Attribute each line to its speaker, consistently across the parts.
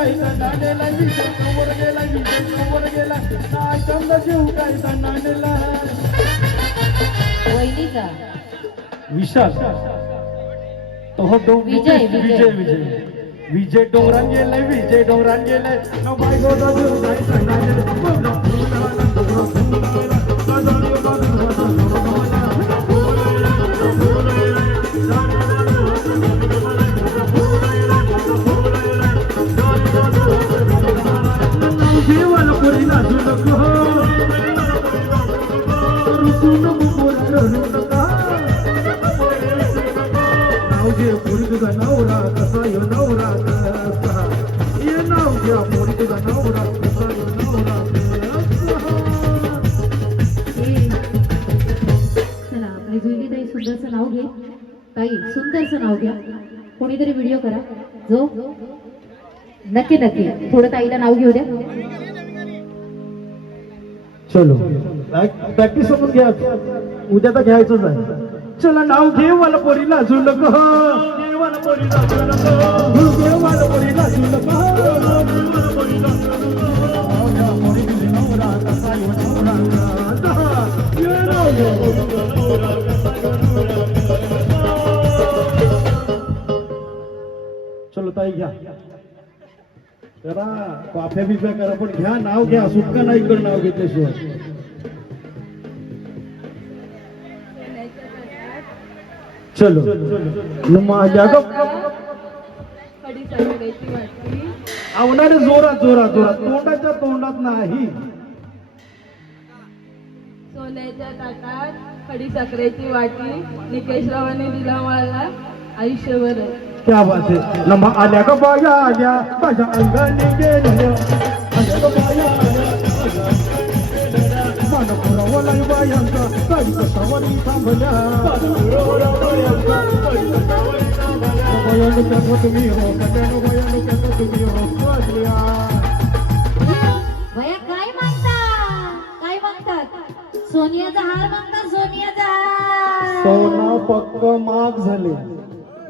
Speaker 1: काही नाणेला विजय कवर गेला विजय कवर गेला जीव काही नाणेला
Speaker 2: वहिनीचा.
Speaker 1: विशाल तो हो डोंग
Speaker 2: विजय, विजय.
Speaker 1: विजय डोंगरान गेलाय विजय डोंगरान गेलाय. न घे पोरी तुझा नवरा कसा यो नवरा कसा ये नाव घ्या पोरी तुझा नवरा कसा यो नवरा
Speaker 2: चला आपली जुईली ताई सुंदरचं नाव घे. ताई सुंदरचं नाव घ्या. कोणीतरी व्हिडिओ करा. जो? नक्की नक्की. थोडं ताईला नाव घेऊ द्या.
Speaker 1: चलो. प्रॅक्टिस करून घ्या. उद्या तर घ्यायचंच आहे. चला नाव घे मला पोरी लाजू नको. चलो ताई घ्या. करा कॉफ्या बिफ्या करा पण घ्या नाव घ्या. सुटका नाही इकडं नाव घेतल्याशिवाय. चलो। माझ्या ग आवणारे जोरात जोरात जोरात. तोंडाच्या तोंडात नाही.
Speaker 3: सोन्याच्या ताटात खडी साखरेची वाटी निकेशरावाने दिला मला आयुष्यभर.
Speaker 1: क्या बात आहे लंबा आल्या का बाया आल्या? माझ्या अंगाने गेल्या. माझा बायांचा काही कशावरी थांबल्या तुम्ही हो कट्यानु तुम्ही हो वाजल्या
Speaker 2: भया काय मागता काय मागतात सोनियाचा हार. मागतात सोनियाचा
Speaker 1: सोना पक्क माग झाले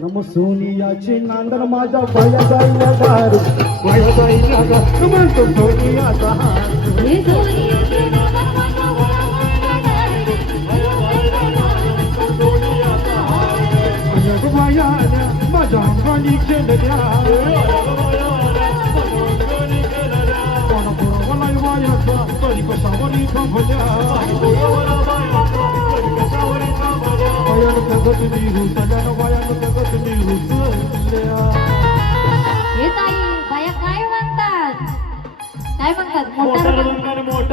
Speaker 1: नम सोनियाची नांदर माझ्या भया जाईला दार भया जाईला दार म्हणतो सोनियाचा हार कोणा तरी कशावरी थांबल्या
Speaker 2: हे ताई बाया काय मागतात काय मागतात मोटार.
Speaker 1: मोटर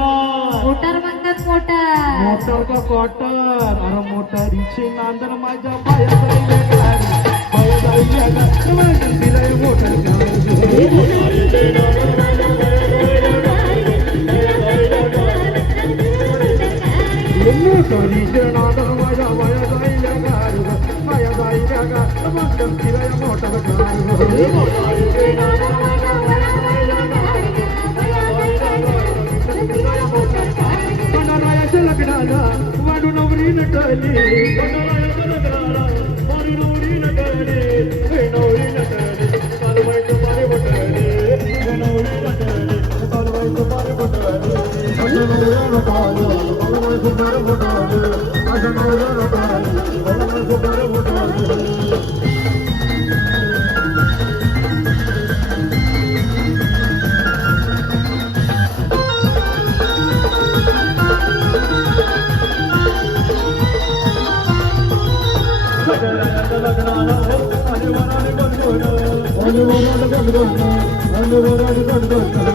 Speaker 2: मोटार मागतात मोटार.
Speaker 1: मोटर का क्वार्टर अरे मोटारीचे नांदर माझ्या पाया मोटारीचे gol, gol, gol.